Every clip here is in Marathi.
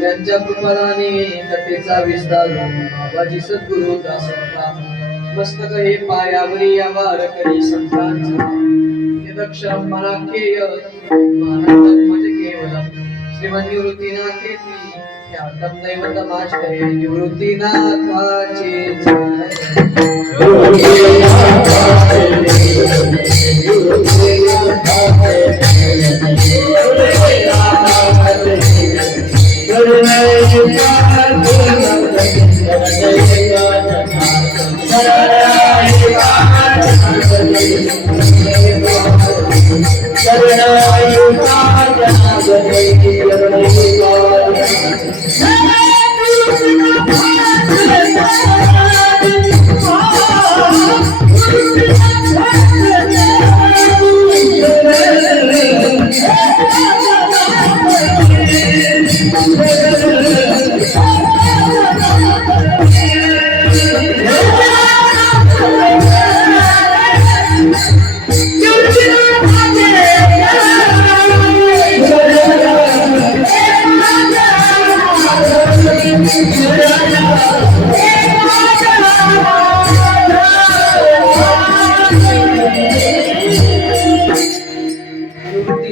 त्यांच्या कृपाने कथेचा विस्तार बाबाजी सद्गुरु दासोबा मस्तक हे पायावरी या वारकरी संतांचा यदक्षरम मनाख्येय मानंदम मज केवलम श्रीमन्निवृत्तीनाथेती ख्यातम दैवतमाश्रये निवृत्तीनाथाचे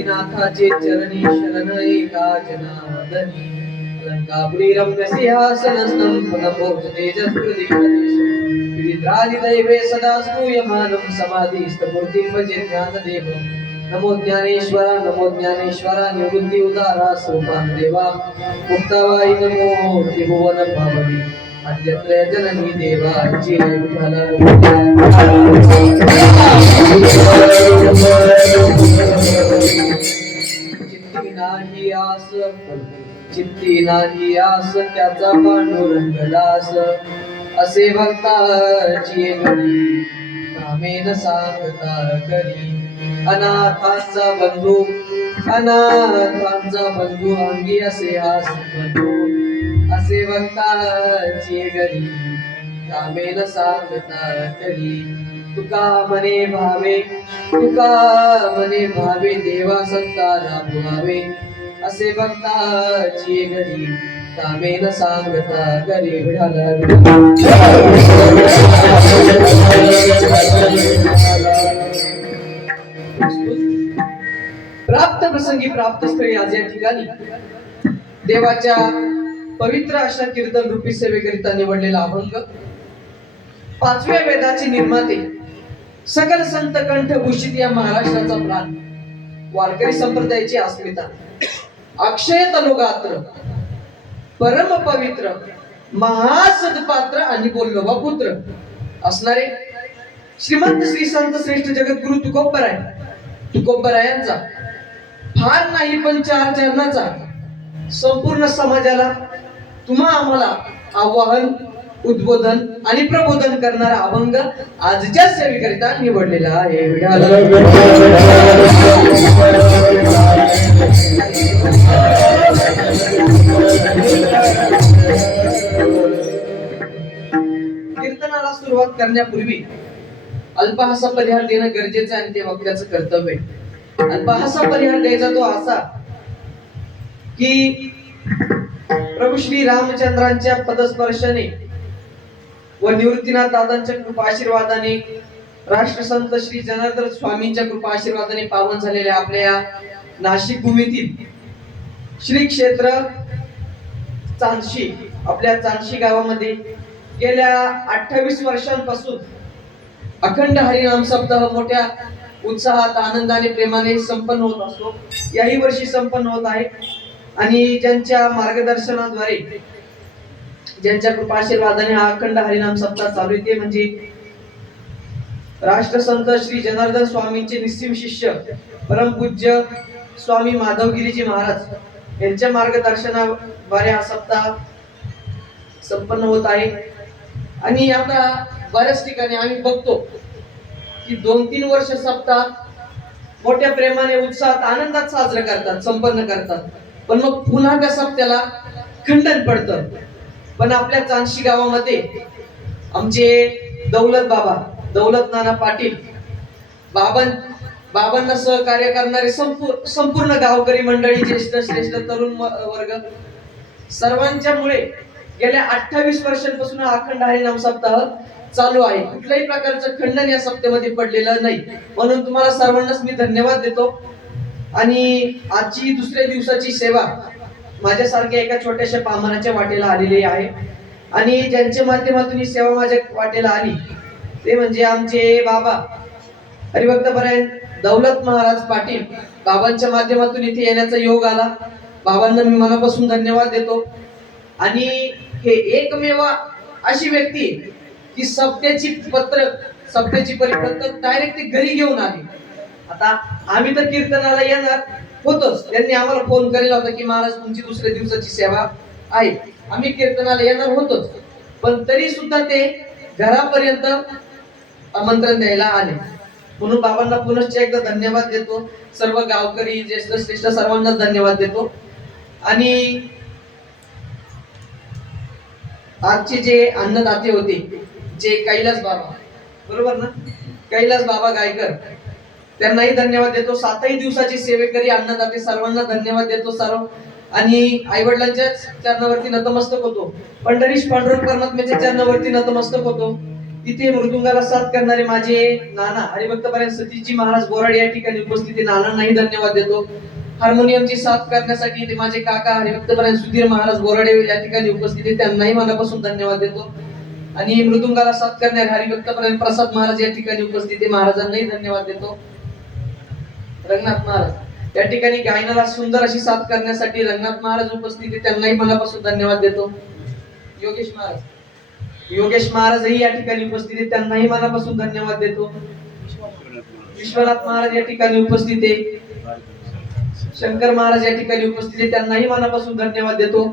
नाथाचे चरणी शरण एका जनार्दनी अलंकापुरी रम्य सिंहासनस्थं पदभोज तेजस्कृतिप्रदेश विदित्रादि दैवे सदा स्तूयमानं समाधिस्थमूर्तिं भजे ज्ञानदेवं नमो ज्ञानेश्वरा निवृत्ति उदारा सोपान देवा मुक्ताबाई नमो त्रिभुवन पावनी अद्यत्र जननी देवाची चित्ती नाही आस त्याचा पांडुरंग दास असे भक्ताची घडी कामेन सांगता करी अनाथांचा बंधू अंगी असे हास बंधू असे भक्ताची घडी कामेन सांगता करी तुका मने भावे देवा संता राबवावे असे भक्ताची घडी कामेन सांगता करी प्राप्त प्रसंगी प्राप्त स्थळी आज या ठिकाणी देवाच्या पवित्र अशा कीर्तन रूपी सेवेकरिता निवडलेला अभंग पाचव्या वेदाचे निर्माते सकल संत कंठभूषित या महाराष्ट्राचा प्राण वारकरी संप्रदायाची अस्मिता अक्षय तनुगात्र परम पवित्र महासदपात्र आणि बोल्लोबा पुत्र असणारे श्रीमंत श्री संत श्रेष्ठ जगद्गुरु तुकोबरायांचा फार नाही पण चार चरणाचा संपूर्ण समाजाला तुम्हा आम्हाला आवाहन उद्बोधन आणि प्रबोधन करणारा अभंग आजच्या सेवेकरिता निवडलेला आहे. कीर्तनाला सुरुवात करण्यापूर्वी अल्पहासा परिहार देणं गरजेचं आहे आणि ते वक्त्याचं कर्तव्य आहे. अल्पहासा परिहार द्यायचा तो असा की प्रभू श्री रामचंद्रांच्या पदस्पर्शाने व निवृत्तीनाथ दादांच्या कृपा आशीर्वादाने राष्ट्रसंत श्री जनार्दन स्वामींच्या कृपा आशीर्वादाने पावन झालेल्या आपल्या या नाशिक भूमीतील श्री क्षेत्र चांदशी आपल्या चांदशी गावामध्ये गेल्या 28 वर्षांपासून अखंड हरिनाम सप्ताह मोठ्या उत्साहात आनंदाने प्रेमाने संपन्न होत असतो. याही वर्षी संपन्न होत आहे आणि ज्यांच्या मार्गदर्शनाद्वारे ज्यांच्या कृपा आशीर्वादाने हा अखंड हरिनाम सप्ताह चालू आहे ते म्हणजे राष्ट्रसंत श्री जनार्दन स्वामींचे निस्सीम शिष्य परमपूज्य स्वामी माधवगिरीजी महाराज यांच्या मार्गदर्शनाद्वारे हा सप्ताह संपन्न होत आहे. आणि आता बऱ्याच ठिकाणी आम्ही बघतो की 2-3 वर्ष सप्ताह मोठ्या प्रेमाने उत्साहात आनंदात साजरे करतात, संपन्न करतात, पण मग पुन्हा त्या सप्त्याला खंडन पडतं. पण आपल्या चांदशी गावामध्ये आमचे दौलत नाना पाटील, बाबांना सहकार्य करणारे संपूर्ण गावकरी मंडळी, ज्येष्ठ श्रेष्ठ तरुण वर्ग सर्वांच्यामुळे गेल्या 28 वर्षांपासून अखंड हरिनाम सप्ताह चालू आहे. कुठल्याही प्रकारचं खंडन या सप्त्यामध्ये पडलेलं नाही. म्हणून तुम्हाला सर्वांनाच मी धन्यवाद देतो. आणि आजची दुसऱ्या दिवसाची सेवा माझ्यासारख्या एका छोट्याशा पामराच्या वाटेला आलेली आहे. आणि ज्यांच्या माध्यमातून ही सेवा माझ्या वाटेला आली ते म्हणजे आमचे बाबा हरिभक्तपरायण दौलत महाराज पाटील. बाबांच्या माध्यमातून इथे येण्याचा योग आला. बाबांना मी मनापासून धन्यवाद देतो. आणि हे एकमेव अशी व्यक्ती की सप्त्याची परिपत्रक डायरेक्ट घरी घेऊन आली. आता आम्ही तर कीर्तनाला येणार होतोच, त्यांनी आम्हाला फोन केलेला होता की महाराज तुमची दुसऱ्या दिवसाची सेवा आहे, आम्ही कीर्तनाला येणार होतोच, पण तरी सुद्धा ते घरापर्यंत आमंत्रण द्यायला आले. म्हणून बाबांना पुनश्च एकदा धन्यवाद देतो. सर्व गावकरी, ज्येष्ठ श्रेष्ठ सर्वांना धन्यवाद देतो. आणि आजचे जे अन्नदाते होते, जे कैलास बाबा, बरोबर ना, कैलास बाबा गायकर, त्यांनाही धन्यवाद देतो. 7ही दिवसाची सेवेकरी अन्नदाते सर्वांना धन्यवाद देतो. सर्व आणि आई वडिलांच्या चरणावरती नतमस्तक होतो. पंढरीश पांडुरंग परमात्म्याच्या चरणावरती नतमस्तक होतो. तिथे मृदुंगाला साथ करणारे माझे नाना हरिभक्तपरायण सतीशजी महाराज बोराडे या ठिकाणी उपस्थित, नानांनाही धन्यवाद देतो. हार्मोनियमची साथ करण्यासाठी ते माझे काका हरिभक्तपरायण सुधीर महाराज बोराडे या ठिकाणी उपस्थित, त्यांनाही मनापासून धन्यवाद देतो. आणि मृदुंगाला साथ करणारे हरिभक्तपरायण प्रसाद महाराज या ठिकाणी उपस्थित, महाराजांनाही धन्यवाद देतो. रंगनाथ महाराज या ठिकाणी गायनाला सुंदर अशी साथ करण्यासाठी रंगनाथ महाराज उपस्थित, त्यांनाही मनापासून धन्यवाद देतो. योगेश महाराजही या ठिकाणी उपस्थित, त्यांनाही मनापासून धन्यवाद देतो. विश्वनाथ महाराज या ठिकाणी उपस्थित आहे. शंकर महाराज या ठिकाणी उपस्थित, त्यांनाही मनापासून धन्यवाद देतो.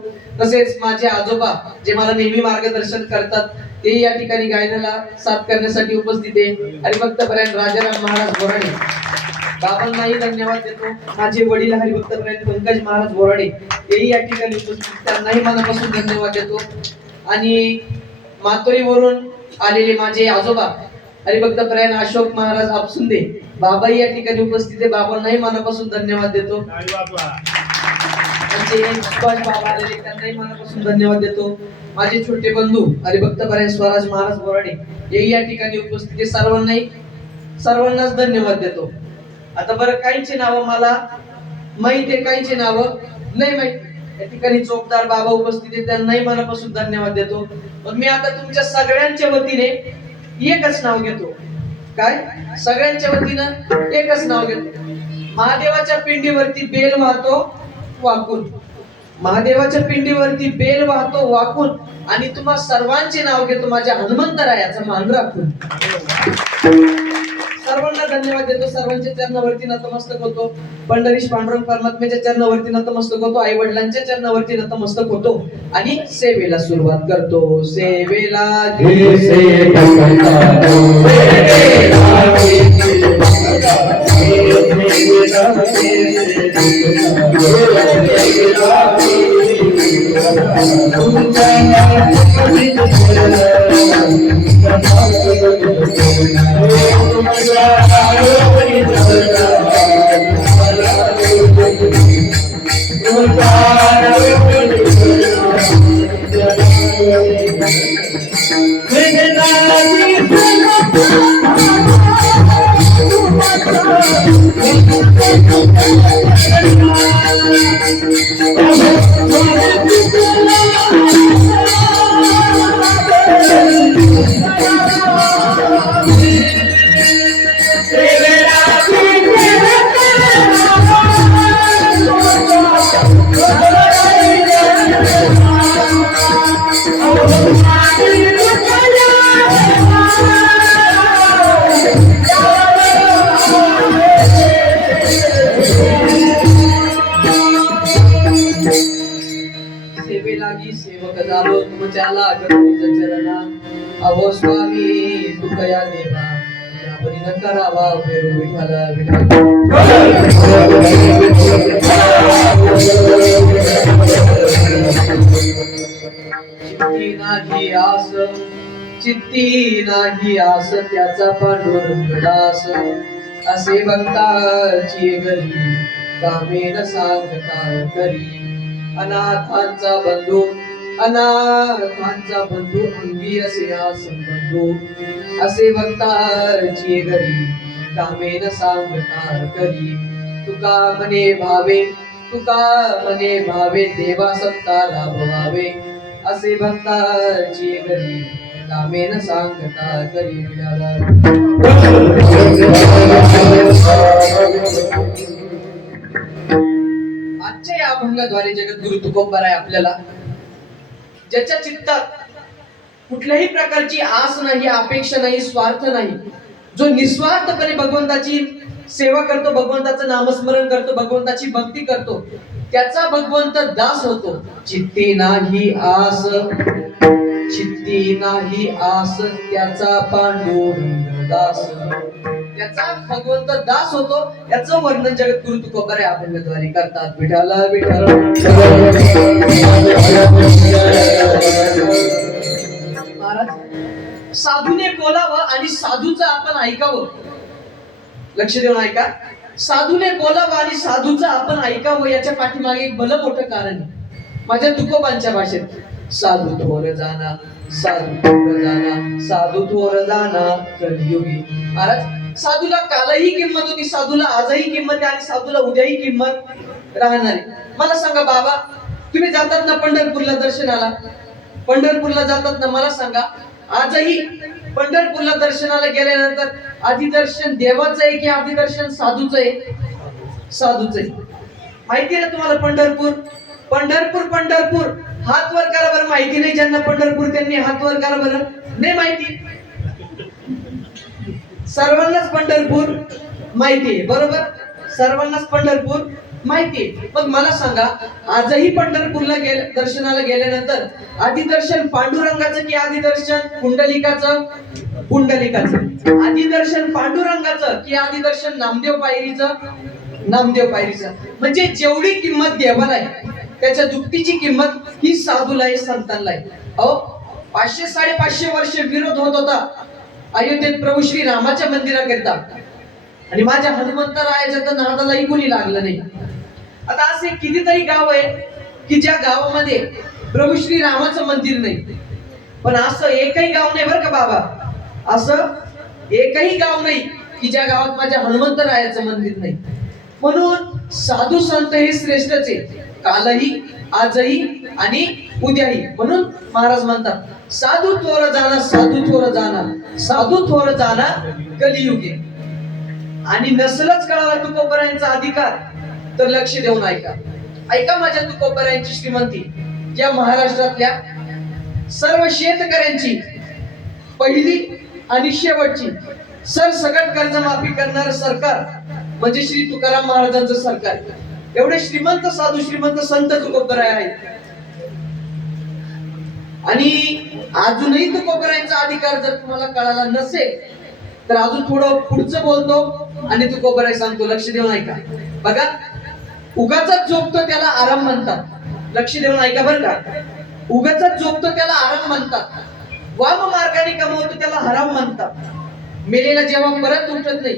तसेच माझे आजोबा जे मला नेहमी मार्गदर्शन करतात, ते या ठिकाणी गायनाला साथ करण्यासाठी उपस्थित आहे. हरिभक्तपरायण राजाराम महाराज बोराडे, बाबांनाही धन्यवाद देतो. माझे वडील हरिभक्तपरायण पंकज महाराज बोराडे तेही या ठिकाणी उपस्थित, त्यांनाही मनापासून धन्यवाद देतो. आणि मातोरीवरून आलेले माझे आजोबा हरिभक्तपरायण अशोक महाराज आपसुंदे, बाबाही या ठिकाणी उपस्थित आहे, बाबांनाही मनापासून धन्यवाद देतो. बाबा आलेले, त्यांनाही मनापासून धन्यवाद देतो. माझे छोटे बंधू हरिभक्तपरायण स्वराज महाराज बोराडे हेही या ठिकाणी उपस्थित आहे, सर्वांनाच धन्यवाद देतो. आता बरं, काहींची नावं मला माहिती आहे, काहींची नावं नाही माहिती. या ठिकाणी चोपदार बाबा उपस्थित आहे, त्यांनाही मनापासून धन्यवाद देतो. पण मी आता तुमच्या सगळ्यांच्या वतीने एकच नाव घेतो. काय? सगळ्यांच्या वतीनं एकच नाव घेतो. महादेवाच्या पिंडीवरती बेल वाहतो वाकून, महादेवाच्या पिंडीवरती बेल वाहतो वाकून, आणि तुम्हा सर्वांचे नाव घेतो माझ्या हनुमंतरायाचा मान राखून. सर्वांना धन्यवाद देतो. सर्वांच्या चरणावरती नतमस्तक होतो. पंढरीश पांडुरंग परमात्म्याच्या चरणावरती नतमस्तक होतो. आई वडिलांच्या चरणावरती नतमस्तक होतो आणि सेवेला सुरुवात करतो. सेवेला सेवेलागी सेवक झालो तुमच्याला चरणा, अहो स्वामी तुकया देवा या बरी न करावा फेरू विठाला चित्ती नाही आस चित्ती नाही आस त्याचा पांडुरंग दास असे भक्ताची घरी कामेन सांगता करी अनाथांचा बंधू अंगी असे संबंधू असे भक्ताची घरी कामेन सांगता करी तुका मने भावे देवा सत्ता लाभवावे असे भक्ताची घरी कामेन सांगता करी आजच्या या अभंगाद्वारे जगद्गुरु तुकोबाराय आपल्याला ज्याच्या चित्तात कुठल्याही प्रकारची आस नाही, अपेक्षा नाही, स्वार्थ नाही, जो निस्वार्थपणे भगवंताची सेवा करतो, भगवंताचं नामस्मरण करतो, भगवंताची भक्ती करतो, त्याचा भगवंत दास होतो. चित्ती नाही आस त्याचा पांडुरंग दास त्याचा भगवंत दास होतो. याचं वर्णन जगद्गुरु तुकोबाराय अभंगाद्वारे करतात. विठाला विठाल महाराज साधूने बोलावं आणि साधूचं आपण ऐकावं. लक्ष देऊन ऐका. साधूने बोलावं आणि साधूचं आपण ऐकावं याच्या पाठीमागे एक भलं मोठं कारण आहे. माझ्या तुकोबांच्या भाषेत साधू थोर जाना साधू थोर जाना कलियुगी. महाराज साधूला कालही किंमत होती, साधूला आजही किंमत आहे आणि साधूला उद्याही किंमत राहणार आहे. मला सांगा बाबा, तुम्ही जातात ना पंढरपूरला दर्शनाला, पंढरपूरला जातात ना, मला सांगा आजही पंढरपूरला दर्शनाला गेल्यानंतर आधी दर्शन देवाचं आहे की आधी दर्शन साधूचं आहे? साधूचं आहे. माहिती आहे ना तुम्हाला पंढरपूर पंढरपूर हात वर करा बरं. माहिती नाही ज्यांना पंढरपूर त्यांनी हात वर करा बरं. नाही माहिती? सर्वांनाच पंढरपूर माहिती आहे, बरोबर? सर्वांनाच पंढरपूर माहिती आहे. मग मला सांगा आजही पंढरपूरला दर्शनाला गेल्यानंतर आधी दर्शन पांडुरंगाचं की आधी दर्शन पुंडलिकाचं? पुंडलिकाचं. आधी दर्शन पांडुरंगाचं की आधी दर्शन नामदेव पायरीचं? नामदेव पायरीचं. म्हणजे जेवढी किंमत देवाला आहे त्याच्या दुपटीची किंमत ही साधूला आहे, संतांना आहे. अहो 500-550 वर्ष विरोध होत होता अयोध्येत प्रभू श्री रामाच्या मंदिराकरिता, आणि माझ्या हनुमंतरायाच्या तर नादालाही कोणी लागलं नाही. आता असे कितीतरी गाव आहे की ज्या गावामध्ये प्रभू श्री रामाचं मंदिर नाही, पण असं एकही गाव नाही बरं का बाबा, असं एकही गाव नाही की ज्या गावात माझ्या हनुमंतरायाचं मंदिर नाही. म्हणून साधू संत हे श्रेष्ठच आहे, कालही आजही आणि उद्याही. म्हणून महाराज म्हणतात साधू थोर जाना कलियुगे. आणि नसलच कळाला तुकोबारायांचा अधिकार तर लक्ष देऊन ऐका माझ्या तुकोबारायांची श्रीमंती. या महाराष्ट्रातल्या सर्व शेतकऱ्यांची पहिली आणि शेवटची सरसकट कर्जमाफी करणारं सरकार म्हणजे श्री तुकाराम महाराजांचं सरकार. एवढे श्रीमंत साधू, श्रीमंत संत तुकोबाराय आहेत. आणि अजूनही तुकोबारायांचा अधिकार जर तुम्हाला कळाला नसेल तर अजून थोडं पुढचं बोलतो आणि तुकोबाराय सांगतो. लक्ष देऊन ऐका. बघा, उगाचाच झोपतो त्याला आराम म्हणतात. लक्ष देऊन ऐका बरं का. उगाचाच झोपतो त्याला आराम म्हणतात, वाम मार्गाने कमवतो त्याला हराम म्हणतात. मेलेला जेव्हा परत उठत नाही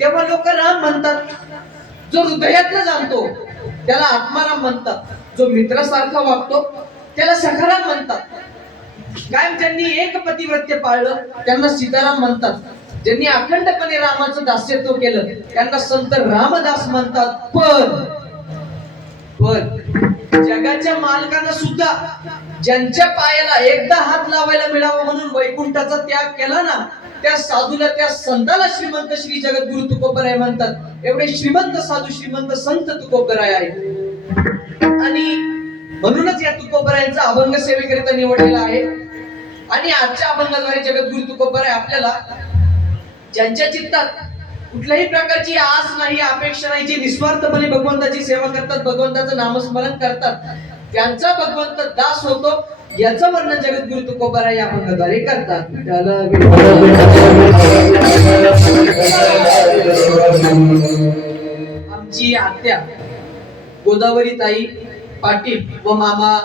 तेव्हा लोक राम म्हणतात. जो हृदयातलं जाणतो त्याला आत्माराम म्हणतात. जो मित्रासारखा वागतो त्याला सखाराम म्हणतात. कायम ज्यांनी एक पतिव्रत्य पाळलं त्यांना सीताराम म्हणतात. ज्यांनी अखंडपणे रामाचं दास्यत्व केलं त्यांना संत रामदास म्हणतात. पण जगाच्या मालकानं सुद्धा ज्यांच्या पायाला एकदा हात लावायला मिळावा म्हणून वैकुंठाचा त्याग केला ना, त्या साधूला, त्या संताला श्रीमंत श्री जगद्गुरु तुकोबाराय म्हणतात. एवढे श्रीमंत साधू, श्रीमंत संत तुकोबाराय आहेत. आणि म्हणूनच या तुकोबारायांचा अभंग सेवेकरिता निवडलेला आहे. आणि आजच्या अभंगाद्वारे जगद्गुरु तुकोबाराय आपल्याला ज्यांच्या चित्तात कुठल्याही प्रकारची आस नाही, अपेक्षा नाही, जे निस्वार्थपणे भगवंताची सेवा करतात, भगवंताचं नामस्मरण करतात, त्यांचा भगवंत दास होतो. याचं वर्णन जगद्गुरु तुकोबाराय या अभंगाद्वारे करतात. आमची आत्या गोदावरी ताई पाटील व मामा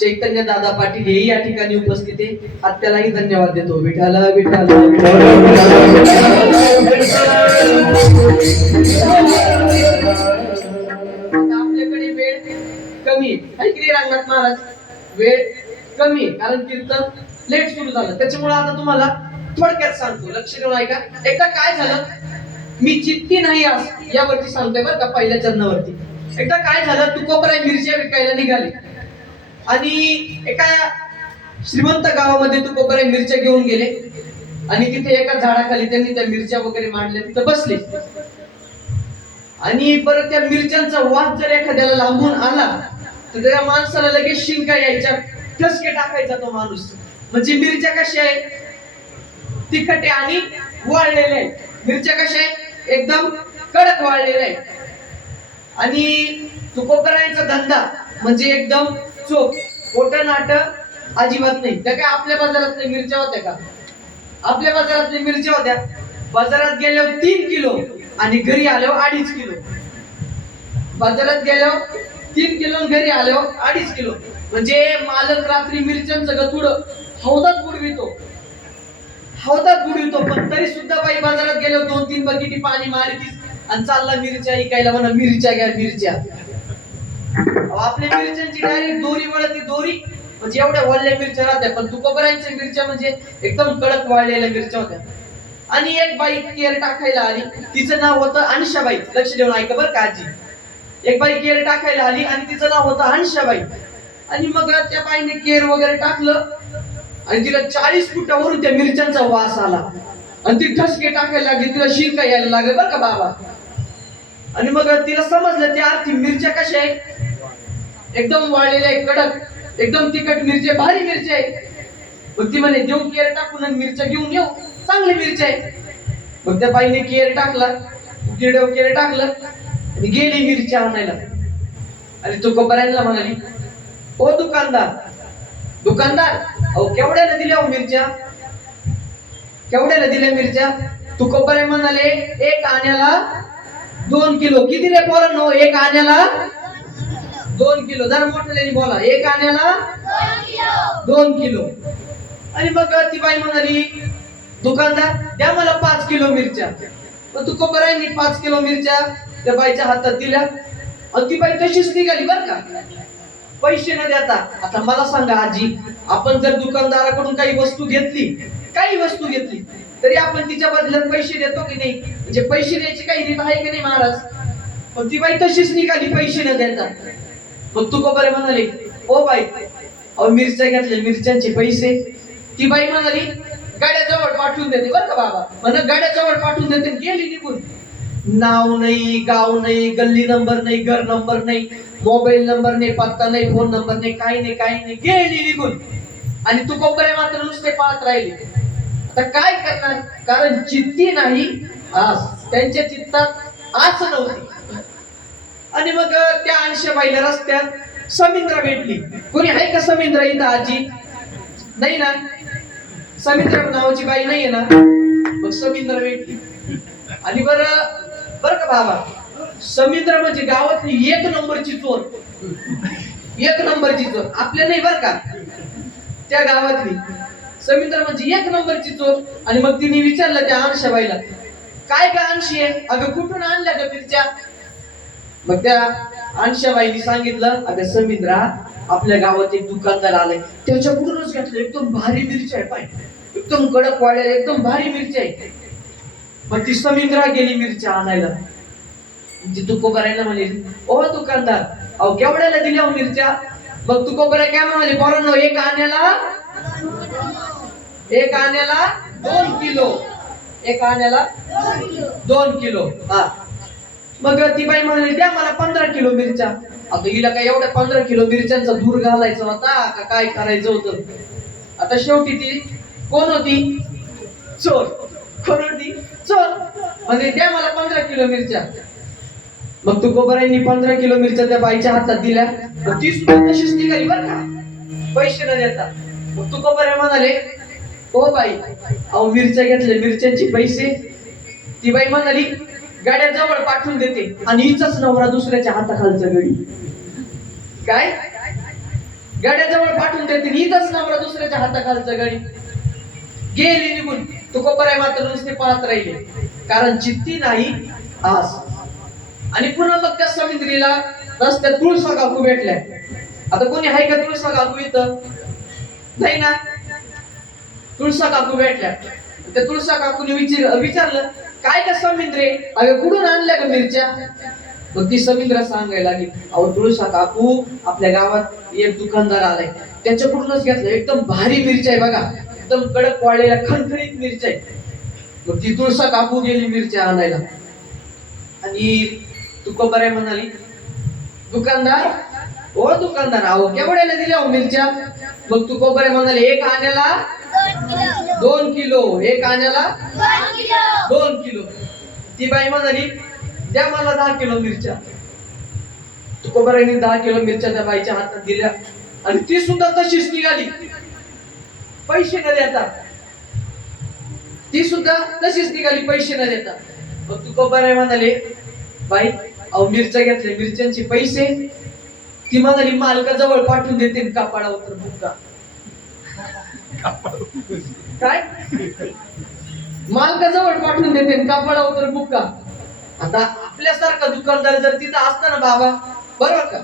चैतन्य दादा पाटील हे या ठिकाणी उपस्थित आहे. आत्यालाही धन्यवाद देतो. विठाला आपल्याकडे वेळ कमी आहे की रंगनाथ महाराज, वेळ कमी कारण कीर्तन लेट सुरू झालं, त्याच्यामुळे आता तुम्हाला थोडक्यात सांगतो, लक्ष देऊन ऐका. एकदा काय झालं, मी चित्ती नाही आज यावरती सांगतोय बरं का, पहिल्या चरणावरती. एकदा काय झालं, तुकोबराय मिरच्या विकायला निघाले आणि एका श्रीमंत गावामध्ये तुकोबराय मिरच्या घेऊन गेले आणि तिथे एका झाडाखाली त्यांनी त्या मिरच्या वगैरे मांडल्या, तिथे बसले. आणि परत त्या मिरच्यांचा वास जर एखाद्याला लांबून आला तर त्या माणसाला लगेच शिंका यायच्या, ठसके टाकायचा तो माणूस. म्हणजे मिरच्या कशा आहे, तिखट आणि वाळलेल्या आहे. मिरच्या कशा आहे, एकदम कडक वाळलेल्या आहे. आणि तुकोबरायांचा धंदा म्हणजे एकदम चोख, खोटं नाट अजिबात नाही. त्या काय आपल्या बाजारातल्या मिरच्या होत्या का, आपल्या बाजारातल्या मिरच्या होत्या, बाजारात गेल्यावर 3 किलो आणि घरी आल्यावर 2.5 किलो. बाजारात गेल्यावर 3 किलो आणि घरी आल्यावर 2.5 किलो. म्हणजे मालक रात्री मिरच्यांचं गतुड हौदात बुडवितो, हौदात बुडवितो. पण तरी सुद्धा बाई बाजारात गेल्यावर 2-3 बकेटी पाणी मारतीस आणि चालला मिरच्या इकायला, म्हणा मिरच्या घ्या मिरच्या. आपल्या मिरच्यांची डायरेक्ट दोरी वळती, दोरी म्हणजे एवढ्या वळल्या मिरच्या राहत्या. पण तुकोबरायांच्या मिरच्या म्हणजे एकदम कडक वाळलेल्या मिरच्या होत्या. आणि एक बाई केर टाकायला आली, तिचं नाव होतं अंशाबाई. लक्ष देऊन ऐका बरं का आजी. एक बाई केर टाकायला आली आणि तिचं नाव होतं अंशाबाई. आणि मग त्या बाईने केर वगैरे टाकलं आणि तिला 40 फुटावरून त्या मिरच्यांचा वास आला आणि ती ठसके टाकायला लागली, तिला शिंका यायला लागले बरं का बाबा. आणि मग तिला समजलं त्या अर्थी मिरच्या कशा आहे, एकदम वाळलेल्या आहे, कडक, एकदम तिखट मिरच्या, भारी मिरच्या आहे. मग ती म्हणे देऊ केर टाकून आणि मिरच्या घेऊन येऊ, चांगली मिरच्या आहे. मग त्या बाईने केर टाकला, किरडव केर टाकलं आणि गेली मिरच्या आणायला. आणि तुकोबरायांना म्हणाली, ओ दुकानदार, दुकानदार अहो केवढ्याला दिल्या हो मिरच्या, केवढ्याला दिल्या मिरच्या. तुकोबराय म्हणाले, एक आण्याला 2 किलो. किती रे पोरांनो, एक आण्याला 2 किलो. जरा मोठ्याने बोला, एक आण्याला 2 किलो. आणि मग ती बाई म्हणाली, दुकानदार द्या मला 5 किलो मिरच्या. मग तुकोबरायांनी 5 किलो मिरच्या त्या बाईच्या हातात दिल्या आणि ती बाई तशीच निघाली बरं का, पैसे न देता. आता मला सांगा आजी, आपण जर दुकानदाराकडून काही वस्तू घेतली, काही वस्तू घेतली, तरी आपण तिच्या बदल्यात पैसे देतो की नाही. म्हणजे पैसे द्यायची काही रीत आहे की नाही महाराज. पण ती बाई तशीच निघाली पैसे न देता. मग तुकोबराय म्हणाले, ओ बाई अहो मिरच्या घेतल्या, मिरच्यांचे पैसे. ती बाई म्हणाली, गाड्याजवळ पाठवून देते बरं का बाबा. म्हणून गाड्याजवळ पाठवून देते. गेली निघून. नाव नाही, गाव नाही, गल्ली नंबर नाही, घर नंबर नाही, मोबाईल नंबर नाही, पत्ता नाही, फोन नंबर नाही, काही नाही, काही नाही, गेली निघून. आणि तुकोबराय मात्र नुसते पाहत राहिले. आता काय करणार, कारण चित्ती नाही आस, त्यांच्या चित्तात आस नव्हती. आणि मग त्या अंशाबाईला रस्त्यात समिंद्रा भेटली. कोणी आहे का समिंद्रा इथं आजी? नाही ना, समिंद्रा नावाची बाई नाहीये ना. मग समिंद्रा भेटली. आणि बरं का बाबा, समिंद्रा म्हणजे गावातली 1 नंबरची चोर, 1 नंबरची चोर. आपल्या नाही बरं का, त्या गावातली समिंद्रा म्हणजे 1 नंबरची चोर. आणि मग तिने विचारलं त्या अंशाबाईला, काय का अंशी आहे, अगं कुठून आणल्या ग मिरच्या. मग त्या अंशाबाईने सांगितलं, अगं समिंद्रा आपल्या गावात एक दुकानदार आलाय, त्याच्याकडूनच घेतलं, एकदम भारी मिरची आहे, पाय एकदम कडक वाढलेल्या, एकदम भारी मिरची आहे. मग ती समिंद्रा गेली मिरच्या आणायला. म्हणजे तुकोबरायला म्हणे, ओ दुकानदार अहो केवढ्याला दिल्या हो मिरच्या. मग तुकोबराय काय म्हणाले, पोरांनो एक आण्याला 2 किलो, एक आण्याला 2 किलो. हा. मग ती बाई म्हणाली, द्या मला 15 किलो मिरच्या. आता हिला काय एवढ्या 15 किलो मिरच्यांचा धूर घालायचा होता का काय करायचं होतं. आता शेवटी ती कोण होती, चोर. कोण होती, चोर. म्हणजे द्या मला 15 किलो मिरच्या. मग तुकोबरायांनी 15 किलो मिरच्या त्या बाईच्या हातात दिल्या. ती सुद्धा तशीच निघाली बरं का. पैसे न देता. मग तुकोबराय म्हणाले, हो बाई, अहो मिरच्या घेतल्या, मिरच्यांचे पैसे. ती बाई म्हणाली, गाड्या जवळ पाठवून देते आणि हिचाच नवरा दुसऱ्याच्या हाताखालचं गडी. काय? गाड्या जवळ पाठवून देते, हिचाच नवरा दुसऱ्याच्या हाताखालचं गडी. गेली निघून. तुकोबराय मात्र नुसते पाहत राहिले, कारण चित्ती नाही आस. आणि पुन्हा मग त्या समुद्रीला रस्त्यात तुळसा काकू भेटल्या. आता कोणी आहे का तुळसा काकू इथं? नाही ना. तुळसा काकू भेटल्या. त्या तुळसा काकूने विचारलं, काय का समिंद्रे, अगं कुठून आणल्या का मिरच्या? मग ती समिंद्र सांगायला लागली, अहो तुळसा काकू, आपल्या गावात एक दुकानदार आलाय, त्याच्याकडूनच घेतलं, एकदम भारी मिरच्या आहे बघा, एकदम कडक वाळलेल्या खणखणीत मिरच्या आहे. मग ती तुळसा काकू गेली मिरच्या आणायला. आणि तुकोबराय म्हणाली, दुकानदार, ओ दुकानदार, अहो केवढ्याला दिल्या हो मिरच्या? मग तुकोबराय म्हणाले, एक आण्याला 2 किलो, एक आण्याला 2 किलो. ती बाई म्हणाली, द्या मला 10 किलो मिरच्या. तुकोबरायने 10 किलो मिरच्या त्या बाईच्या हातात दिल्या आणि ती सुद्धा तशीच निघाली, पैसे न देता. ती सुद्धा तशीच निघाली, पैसे न देता. मग तुकोबराय म्हणाले, बाई, अहो मिरच्या घेतल्या, मिरच्यांचे पैसे. ती म्हणाली, मालकाजवळ पाठवून देते कपाळावर तर बुक्का. काय? मालकाजवळ पाठवून देते कपाळावर तर बुक्का. आता आपल्यासारखा दुकानदार जर तिथं असता ना बाबा, बरोबर का,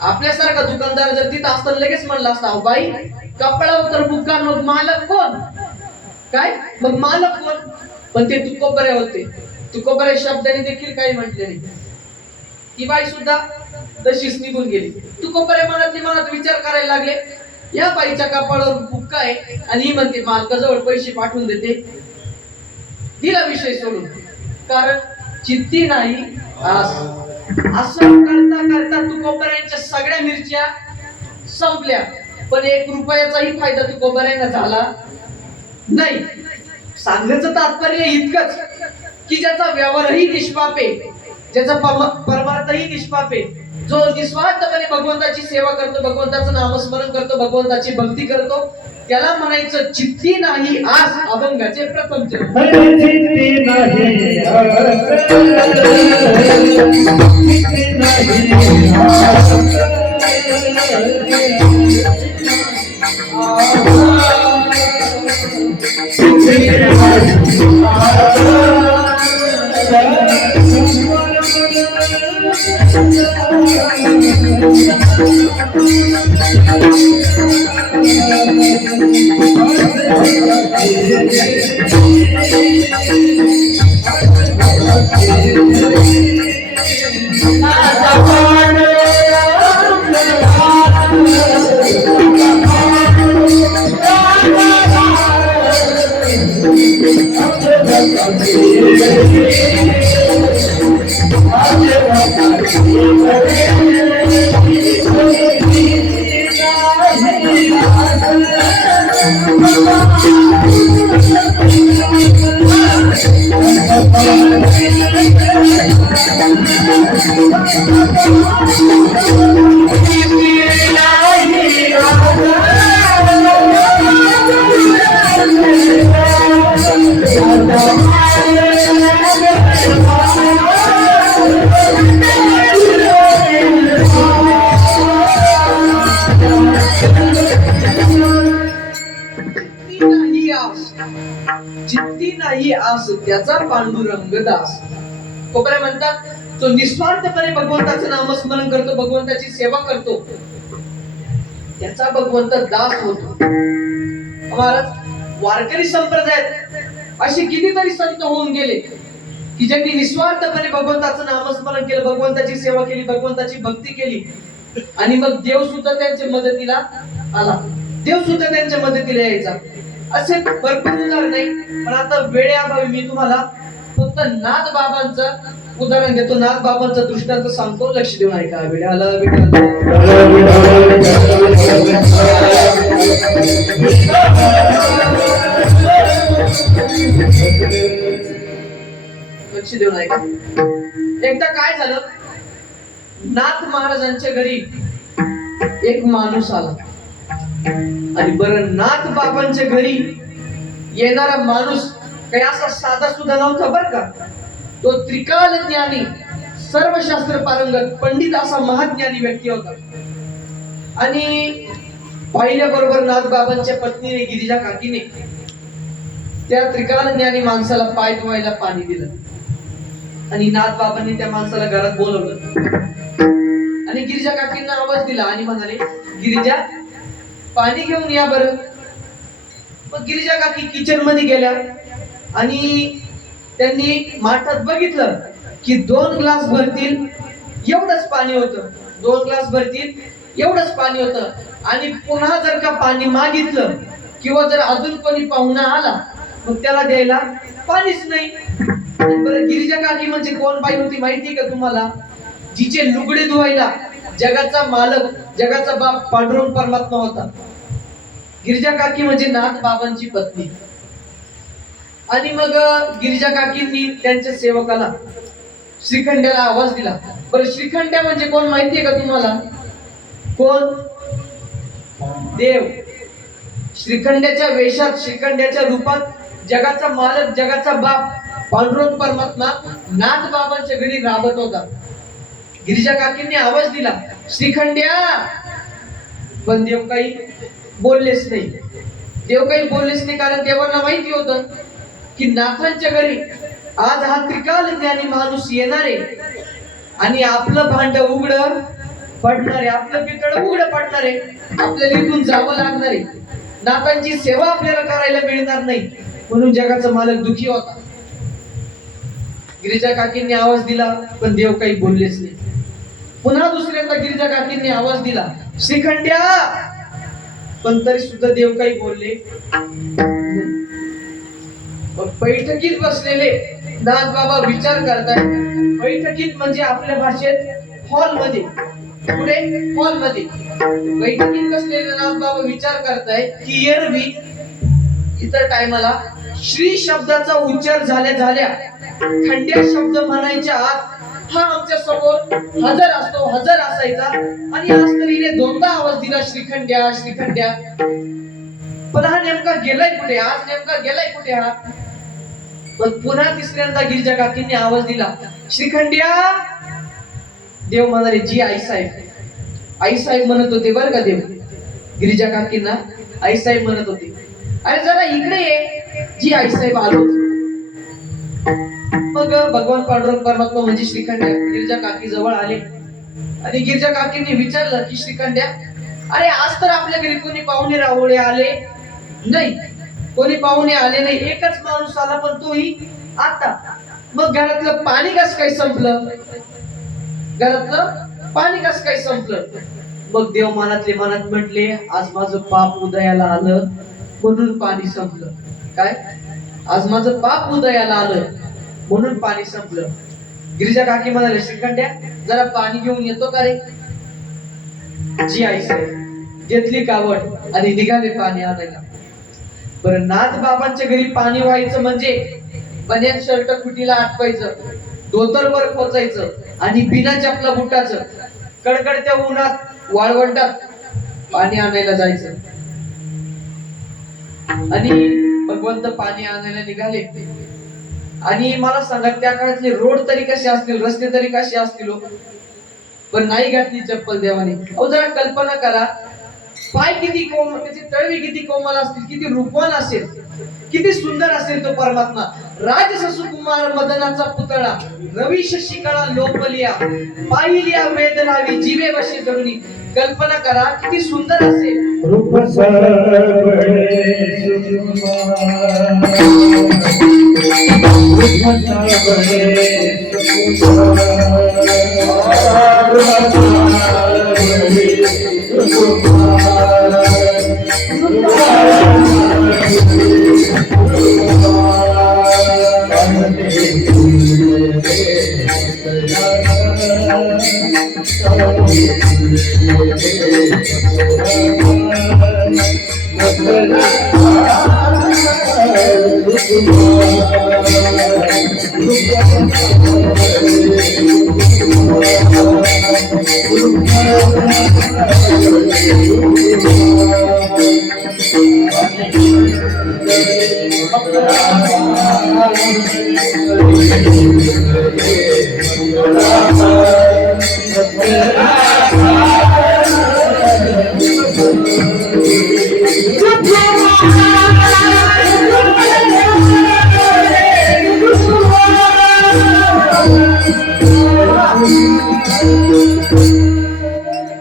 आपल्यासारखा दुकानदार जर तिथं असता लगेच म्हणला असता, अहो बाई, कपाळावर तर बुक्का. मग मालक कोण? काय? मग मालक कोण? पण ते तुकोबराय होते. तुकोबराय शब्दाने देखील काही म्हटले नाही. ती बाई सुद्धा तशीच निघून गेली. तुकोबराय मनात विचार करायला लागले, या बाईच्या कपाळावर बुक्का आहे आणि ही म्हणते मालकाजवळ पैसे पाठवून देते. दिला विषय सोडून, कारण चित्ती नाही आस. असं करता करता तुकोबरायांच्या सगळ्या मिरच्या संपल्या, पण 1 रुपयाचाही फायदा तुकोबरायांना झाला नाही. सांगण्याचं तात्पर्य इतकंच की ज्याचा व्यवहारही निष्पाप आहे, ज्याचा परमार्थही निष्पाप आहे, जो निस्वार्थपणे भगवंताची सेवा करतो, भगवंताचं नामस्मरण करतो, भगवंताची भक्ती करतो, त्याला म्हणायचं चित्ती नाही आस. अभंगाचे प्रथम चरण. चित्ती नाही आस, त्याचा पांडुरंग दास. कोपऱ्या म्हणतात, जो निस्वार्थपणे भगवंताचं नामस्मरण करतो, भगवंताची सेवा करतो, त्याचा भगवंत दास होतो. महाराज, वारकरी संप्रदायात असे कितीतरी संत होऊन गेले की ज्यांनी निस्वार्थपणे भगवंताचं नामस्मरण केलं, भगवंताची सेवा केली, भगवंताची भक्ती केली, आणि मग देव सुद्धा त्यांच्या मदतीला आला, देव सुद्धा त्यांच्या मदतीला यायचा. असे भरपूर उदाहरण नाही, पण आता वेळेअभावी मी तुम्हाला फक्त नाथ बाबांचं उदाहरण देतो, नाथ बाबांचा दृष्टांत सांगतो, लक्ष देऊन ऐका. विठाला लक्ष देऊन ऐका. एकदा काय झालं, नाथ महाराजांच्या घरी एक माणूस आला. आणि बरं नाथ बाबांच्या घरी येणारा माणूस काही असा साधा सुद्धा नव्हता बर का. तो त्रिकाल ज्ञानी, सर्व शास्त्र पारंगत, पंडित असा महाज्ञानी व्यक्ती होता. आणि पाहिल्याबरोबर नाथ बाबांच्या पत्नीने गिरिजा काकीने त्या त्रिकाल ज्ञानी माणसाला पाय धुवायला पाणी दिलं. आणि नाथ बाबांनी त्या माणसाला घरात बोलवलं आणि गिरिजा काकींना आवाज दिला आणि म्हणाले, गिरिजा पाणी घेऊन या बरं. मग गिरिजा काकी किचन मध्ये गेल्या आणि त्यांनी माठात बघितलं की 2 ग्लास भरतील एवढंच पाणी होतं. 2 ग्लास भरतील एवढंच पाणी होतं. आणि पुन्हा जर का पाणी मागितलं किंवा जर अजून कोणी पाहुणा आला मग त्याला द्यायला पाणीच नाही. बरं गिरिजा काकी म्हणजे कोण बाई होती माहिती का तुम्हाला? जिचे लुगडे धुवायला जगाचा मालक, जगाचा बाप पांडुरंग परमात्मा होता. गिरिजा काकी म्हणजे नाथ बाबांची पत्नी. आणि मग गिरिजा काकींनी त्यांच्या सेवकाला श्रीखंड्याला आवाज दिला. बरं श्रीखंड्या म्हणजे कोण माहितीये का तुम्हाला? कोण? देव. श्रीखंड्याच्या वेशात, श्रीखंड्याच्या रूपात जगाचा मालक, जगाचा बाप पांडुरंग परमात्मा नाथ बाबांच्या घरी राबत होता. गिरिजा काकींनी आवाज दिला, श्रीखंड्या. पण देव काही बोललेच नाही. देव काही बोललेच नाही कारण देवांना माहिती होतं की नाथांच्या घरी आज हा त्रिकाल ज्ञानी माणूस येणार आहे आणि आपलं भांड उघड पडणार आहे, आपलं पितळ उघड पडणार आहे, आपल्याला इथून जावं लागणार आहे, नाथांची सेवा आपल्याला करायला मिळणार नाही. म्हणून जगाचा मालक दुखी होता. गिरिजा काकींनी आवाज दिला पण देव काही बोललेच नाही. पुन्हा दुसऱ्यांदा गिरिजा काकींनी आवाज दिला, श्रीखंड्या. पण तरी सुद्धा देव काही बोलले. बैठकीत बसलेले नाथ बाबा विचार करताय. बैठकीत म्हणजे आपल्या भाषेत हॉल मध्ये, पुढे हॉल मध्ये बैठकीत बसलेले नाथ बाबा विचार करताय की एरवी इतर टायमाला श्री शब्दाचा उच्चार झाल्या झाल्या खंड्या शब्द म्हणायच्या आत हा आमच्या समोर हजर असतो, हजर असायचा. आणि आज तरीने 2दा आवाज दिला, श्रीखंड्या, श्रीखंड्या. पण हा नेमका गेलाय कुठे? आज नेमका गेलाय कुठे हा? पण पुन्हा 3ऱ्यांदा गिरिजा काकींनी आवाज दिला, श्रीखंड्या. देव म्हणाले, जी आई साहेब. आई साहेब म्हणत होते बरं का देव. गिरिजा काकींना आई साहेब म्हणत होते. अरे जरा इकडे ये. जी आई साहेब आलो. मग भगवान पांडुरंग परमात्मा म्हणजे श्रीखंड्या गिरिजा काकी जवळ आले आणि गिरिजा काकींनी विचारलं की श्रीखंड्या, अरे आज तर आपल्या घरी कोणी पाहुणे रावळे आले नाही, कोणी पाहुणे आले नाही, एकच माणूस आला पण तोही आता. मग घरातलं पाणी कसं काय संपलं? घरातलं पाणी कसं काय संपलं? मग देव मनातले मनात म्हटले, आज माझं पाप उदयाला आलं म्हणून पाणी संपलं. काय? आज माझं पाप उदयाला आलं म्हणून पाणी संपलं. गिरिजा काकी म्हणाले, श्रीखंड्या जरा पाणी घेऊन येतो का रे? जी आई साहेब. घेतली कावड आणि निघाले पाणी आणायला. बरं नाथ बाबांच्या घरी पाणी व्हायचं म्हणजे बनियान शर्ट खुटीला आटवायचं, धोतर वर खोचायचं आणि बिना चपला बुटाचं कडकडत्या उन्हात वाळवंटात पाणी आणायला जायचं. आणि भगवंत पाणी आणायला निघाले. आणि मला सांगा त्या काळातले रोड तरी कसे असतील, रस्ते तरी कसे असतील. पण नाही घातली चप्पल देवाने. अहो जरा कल्पना करा, पाय किती कोमल, त्याची तळवी किती कोमल असतील, किती रूपवान असेल, किती सुंदर असेल तो परमात्मा. राजससु कुमार मदनाचा पुतळा रवी शशिकळा लोपलिया पाहिलिया वेदनावी जीवे वशे जडुनी. कल्पना करा किती सुंदर असेल. रूप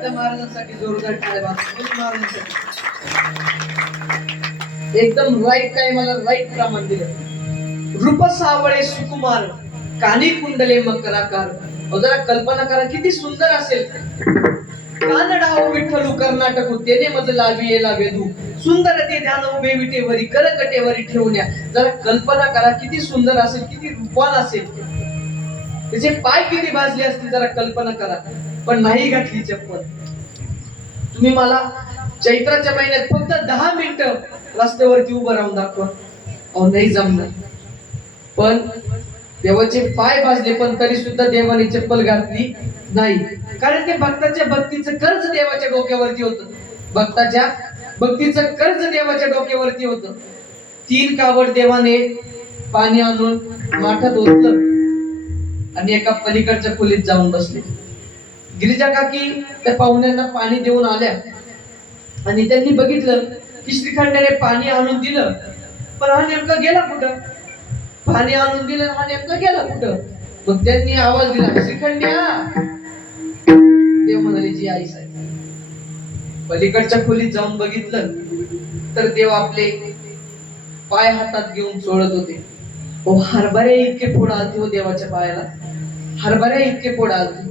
महाराजांसाठी जोरदार टाळ्या वाजवा. महाराजांसाठी एकदम राईट टाइमला राईट प्रमाण दिलं. रूप सावळे सुकुमार, कानी कुंडले मकराकार. जरा कल्पना करा किती सुंदर असेल. कानडाव विठ्ठलू कर्नाटकू तेने मज लावी येला वेदू, सुंदर ते ध्यान उभे विटेवरी करकटेवरी ठेवण्या. जरा कल्पना करा किती सुंदर असेल, किती रूपवान असेल. त्याचे पाय किती भाजले असतील जरा कल्पना करा. पण नाही घातली चप्पल. तुम्ही मला चैत्राच्या महिन्यात फक्त 10 मिनिटं रस्त्यावरती उभं राहून दाखवा, अहो नाही जमणार. पण देवाचे पाय भाजले पण तरी सुद्धा देवाने चप्पल घातली नाही. कारण ते भक्ताच्या भक्तीचं कर्ज देवाच्या डोक्यावरती होतं. भक्ताच्या भक्तीचं कर्ज देवाच्या डोक्यावरती होतं. 3 कावड देवाने पाणी आणून माठात ओतलं आणि एका पलीकडच्या खोलीत जाऊन बसले. गिरिजा काकी त्या पाहुण्यांना पाणी देऊन आल्या आणि त्यांनी बघितलं की श्रीखंडाने पाणी आणून दिलं, पण हा नेमका गेला कुठं? पाणी आणून दिलं, हा नेमका गेला कुठं? मग त्यांनी आवाज दिला, श्रीखंड्या. देव म्हणाले, जी आई साहेब. पलीकडच्या खोलीत जाऊन बघितलं तर देव आपले पाय हातात घेऊन चोळत होते. ओ हरभरे इतके फोड आलते हो देवाच्या पायाला, हरभरे इतके फोड आलते.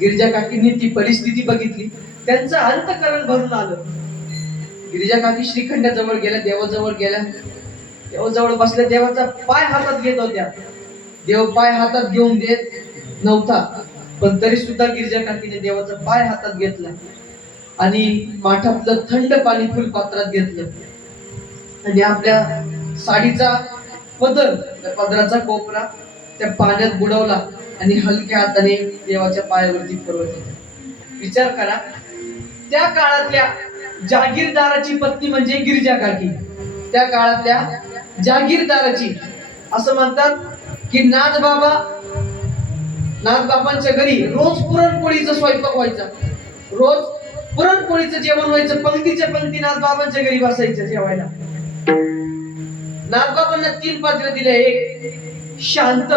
गिरिजा काकींनी ती परिस्थिती बघितली, त्यांचं अंतःकरण भरून आलं. गिरिजा काकी श्रीखंडाजवळ गेल्या, देवाजवळ गेल्या, देवाजवळ बसल्या, देवाचा पाय हातात घेत होत्या. देव पाय हातात घेऊन देत नव्हता, पण तरी सुद्धा गिरिजा काकीने देवाचा पाय हातात घेतला आणि माठातलं थंड पाणी फुलपात्रात घेतलं आणि आपल्या साडीचा पदर, त्या पदराचा कोपरा त्या पाण्यात बुडवला आणि हलक्या हाताने देवाच्या पायावरती फिरवत होते. विचार करा, त्या काळातल्या जागीरदाराची पत्नी म्हणजे गिरिजा काकी. त्या काळातल्या जागीरदाराची, असं म्हणतात की नाथबाबांच्या घरी रोज पुरणपोळीचा स्वयंपाक व्हायचा. रोज पुरणपोळीचं जेवण व्हायचं. पंक्तीच्या पंक्ती नाथबाबांच्या घरी बसायच्या जेवायला. नाथबाबांना 3 पात्र दिले, एक शांत,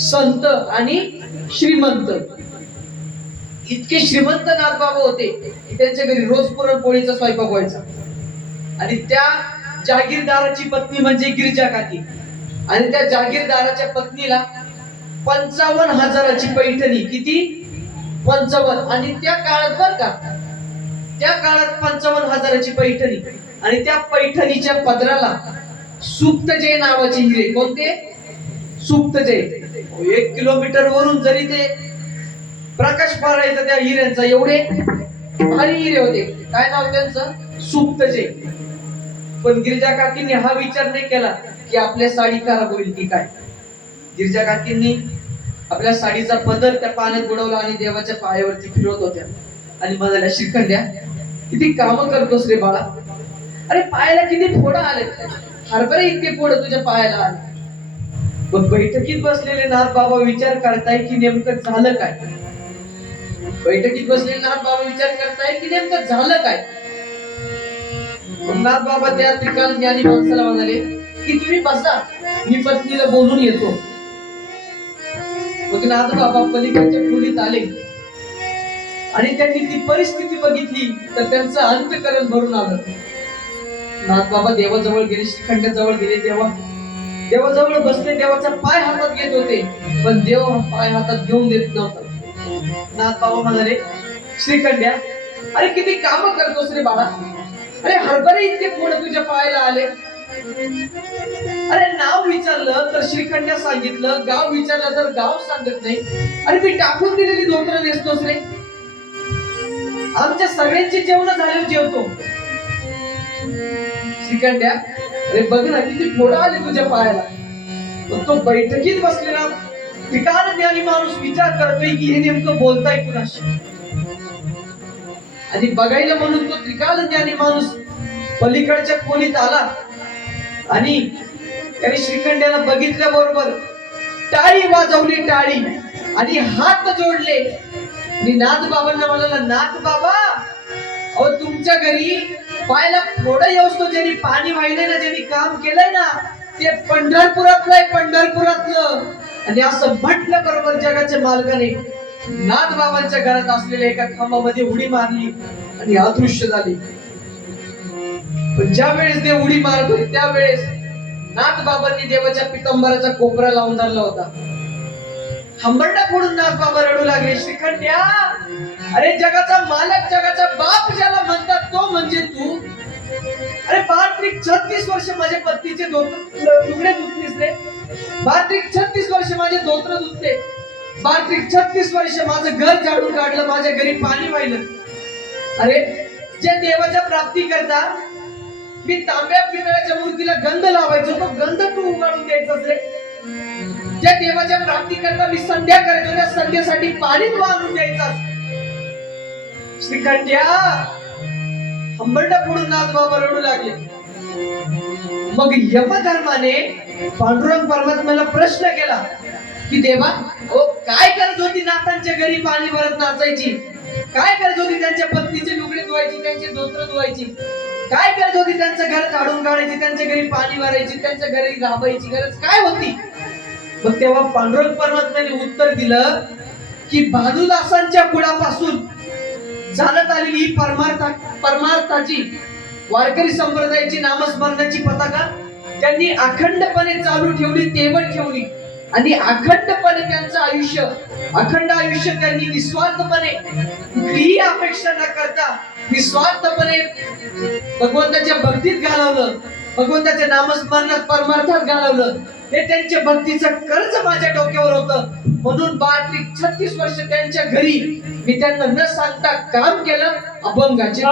संत आणि श्रीमंत. इतके श्रीमंत नाथबाबा होते की त्यांच्या घरी रोज पुरणपोळीचा स्वयंपाक व्हायचा. आणि त्या जागीरदाराची पत्नी म्हणजे गिरिजा काकी. आणि त्या जागीरदाराच्या पत्नीला 55,000ची पैठणी. किती? 55. आणि त्या काळात बर का, त्या काळात 55,000ची पैठणी. आणि त्या पैठणीच्या पदराला सुप्तजय नावाचे हिरे. कोणते? सुप्तजय. 1 किलोमीटर वरून जरी ते प्रकाश पारायचा त्या हिऱ्यांचा, एवढे भारी हिरे होते. काय नाव त्यांचं? सुप्तजय. पण गिरिजा काकींनी हा विचार नाही केला की आपल्या साडी खराब होईल की काय. गिरिजा काकींनी आपल्या साडीचा पदर त्या पाण्यात बुडवला आणि देवाच्या पायावरती फिरवत होत्या आणि म्हणाल्या, श्रीखंड्या किती काम करतोस रे बाळा. अरे पायाला किती फोडं आले, हरभरे इतके फोडं तुझ्या पायाला आले. मग बैठकीत बसलेले नाथ बाबा विचार करताय की नेमकं झालं काय. बैठकीत बसलेले नाथ बाबा विचार करताय की नेमकं झालं काय. नाथ बाबा त्या त्रिकाल ज्ञानी माणसाला म्हणाले की तुम्ही बसा, मी पत्नीला बोलून येतो. मग नाथ बाबा पलीकडच्या खोलीत आले आणि त्यांनी ती परिस्थिती बघितली तर त्यांचं अंतःकरण भरून आलं. नाथ बाबा देवाजवळ गेले, श्रीखंडाजवळ गेले, देवाजवळ बसले, देवाचा पाय हातात घेत होते, पण देव पाय हातात घेऊन देत नव्हता. नाथ बाबा म्हणाले, श्रीखंड्या अरे किती काम करतोस रे बाळा. अरे हरभरे इतके फोड तुझ्या पायाला आले. अरे नाव विचारलं तर श्रीखंड्या सांगितलं, गाव विचारलं तर गाव सांगत नाही. अरे मी टाकून दिलेली धोतर नेसतोस रे. आमच्या सगळ्यांची जेवण झाल्यावर जेवतो. श्रीखंड्या अरे बघ ना किती फोड आले तुझ्या पायाला. तो बैठकीत बसलेला ठिकाण ज्ञानी माणूस विचार करतोय की हे नेमकं बोलताय कुणाशी. आणि बघायला म्हणून तो त्रिकाल ज्ञानी माणूस पलीकडच्या खोलीत आला आणि त्याने श्रीखंड्याला बघितल्याबरोबर टाळी वाजवली, टाळी, आणि हात जोडले आणि नाथ बाबांना म्हणाला, नाथ बाबा, अहो तुमच्या घरी पायला थोडं येऊस तो ज्यांनी पाणी वाहिलंय ना, ज्यांनी काम केलंय ना, ते पंढरपुरातलं आहे, पंढरपुरातलं. आणि असं म्हटलं बरोबर जगाच्या मालकाने नाथ बाबांच्या घरात असलेल्या एका खांबामध्ये उडी मारली आणि अदृश्य झाली. पण ज्या वेळेस ते उडी मारत होते त्यावेळेस नाथ बाबांनी देवाच्या पितंबराचा कोपरा लावून धरला होता. हंबरडा फोडून नाथ बाबा रडू लागले, श्रीखंड्या, अरे जगाचा मालक, जगाचा बाप ज्याला म्हणतात तो म्हणजे तू. अरे 36 वर्ष माझ्या पत्नीचे लुगडे धुतलीस रे. 36 वर्ष माझे धोत्र धुतले. 36 वर्ष माझं घर झाडून काढलं, माझ्या घरी पाणी वाहिलं. अरे जे देवाच्या प्राप्ती करता मी तांब्या पितळाच्या मूर्तीला गंध लावायचो, तो गंध तू उगाळून द्यायचास रे. ज्या देवाच्या प्राप्ती करता मी संध्या करायचो, त्या संध्यासाठी पाणी तू आणून द्यायचास. श्रीखंड्या, हंबरडा फोडून नाथ बाबा रडू लागले. मग यमधर्माने पांडुरंग परमात्म्याला प्रश्न केला की देवा, ओ काय करत होती नाथांच्या घरी पाणी भरत नाचायची? काय करत होती त्यांच्या पत्नीचे लुगडे धुवायची, त्यांचे धोत्र धुवायची? काय करत होती त्यांचं घर झाडून काढायची, त्यांच्या घरी पाणी भरायची, त्यांच्या घरी राबायची गरज काय होती? मग तेव्हा पांडुरंग परमात्म्याने उत्तर दिलं की भानुदासांच्या कुळापासून चालत आलेली ही परमार्थाची वारकरी संप्रदायाची नामस्मरणाची पताका त्यांनी अखंडपणे चालू ठेवली, तेवत ठेवली. आणि अखंडपणे त्यांचं आयुष्य, अखंड आयुष्य त्यांनी निस्वार्थपणे, कुठलीही अपेक्षा न करता निस्वार्थपणे भगवंताच्या भक्तीत घालवलं, भगवंताच्या नामस्मरणात परमार्थात घालवलं. हे त्यांच्या भक्तीचं कर्ज माझ्या डोक्यावर होतं. म्हणून 36 वर्ष त्यांच्या घरी मी त्यांना न सांगता काम केलं. अभंगाचे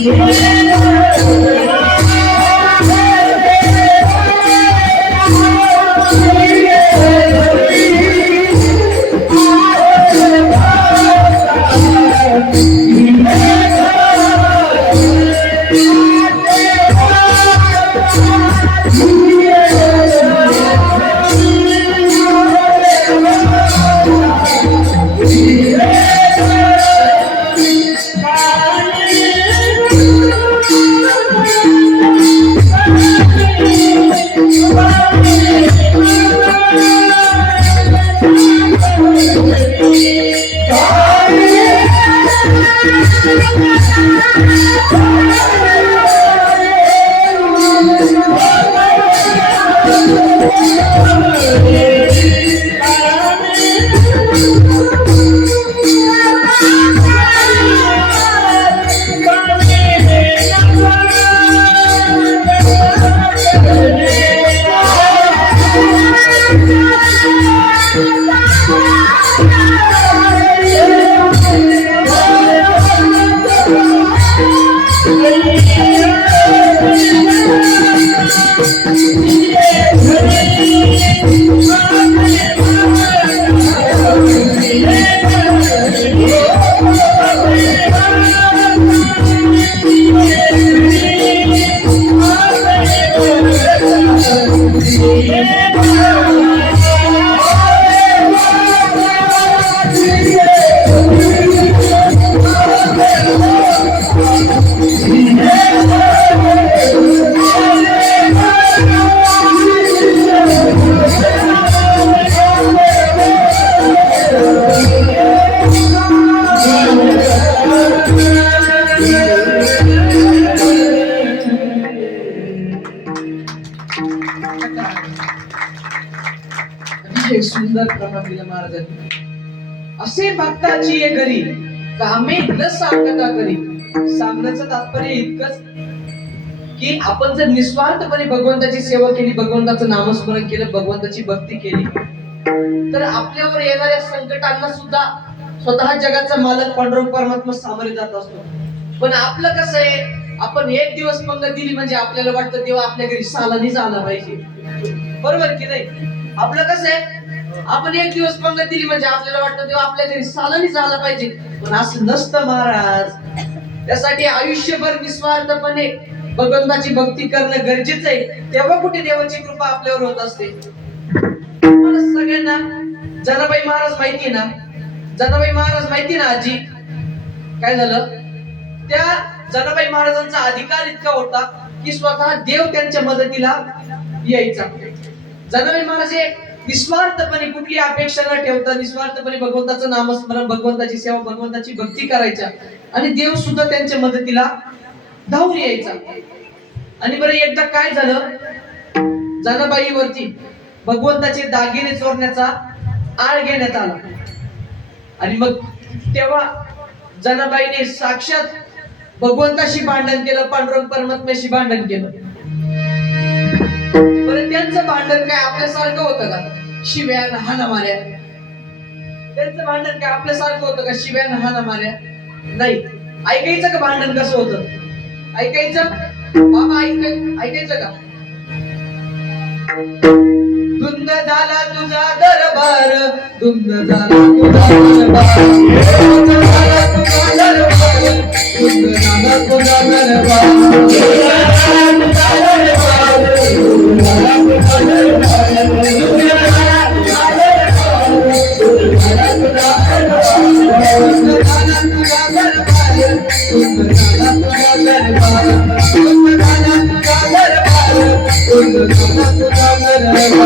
Yeah. दिलं महाराजांनी. असे भक्ताची ये घरी कामे न सांगता करी. सांगण्याचं तात्पर्य इतकंच की आपण जर निस्वार्थपणे भगवंताची सेवा केली, भगवंताचं नामस्मरण केलं, भगवंताची भक्ती केली, तर आपल्यावर येणाऱ्या संकटांना सुद्धा स्वतः जगाचा मालक पांडुरंग परमात्मा सामोरे जात असतो. पण आपलं कसं आहे, आपण एक दिवस पंगत दिली म्हणजे आपल्याला वाटतं देव आपल्या घरी सालानीच आला पाहिजे. बरोबर की नाही? आपलं कसं आहे, आपण एक दिवस पंगत दिली म्हणजे आपल्याला वाटतं देव आपल्या घरी सालानीच आला पाहिजे. पण असं नसतं महाराज. त्यासाठी आयुष्यभर निस्वार्थपणे भगवंताची भक्ती करणं गरजेचं आहे. तेव्हा कुठे देवाची कृपा आपल्यावर होत असते. मला सगळ्यांना जनाबाई महाराज माहिती ना? जनाबाई महाराज माहिती ना आजी? काय झालं? त्या जनाबाई महाराजांचा अधिकार इतका होता की स्वतः देव त्यांच्या मदतीला यायचा. जनाबाई महाराज हे निस्वार्थपणे कुठली अपेक्षा न ठेवता निस्वार्थपणे भगवंताचं नामस्मरण, भगवंताची सेवा, भगवंताची भक्ती करायच्या आणि देव सुद्धा त्यांच्या मदतीला धावून यायचा. आणि बरं एकदा काय झालं, जनाबाईवरती भगवंताचे दागिने चोरण्याचा आळ घेण्यात आला. आणि मग तेव्हा जनाबाईने साक्षात भगवंताशी भांडण केलं, पांडुरंग परमात्म्याशी भांडण केलं. बरं त्यांचं भांडण काय आपल्यासारखं होतं का? शिव्या हाणामाऱ्या. त्यांचं भांडण काय आपल्यासारखं होतं का? शिव्या हाणामाऱ्या नाही. ऐकायचं का भांडण कसं होतं? ऐकायचं बाबा, ऐकायचं का? धुंद झाला तुझा दरबार, धुंद झाला तुझा दरबार, धुंद झाला तुझा दरबार, धुंद झाला तुझा दरबार, धुंद झाला तुझा दरबार, धुंद झाला तुझा दरबार, धुंद झाला तुझा दरबार, धुंद झाला तुझा दरबार, धुंद झाला तुझा दरबार, धुंद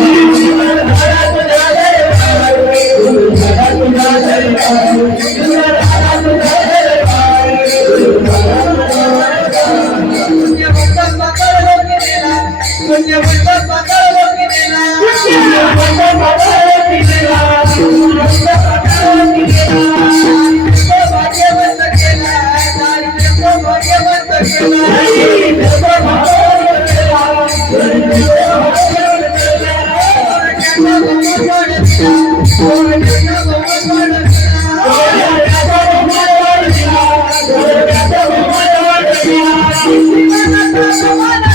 झाला तुझा दरबार, धुंद झाला तुझा दरबार,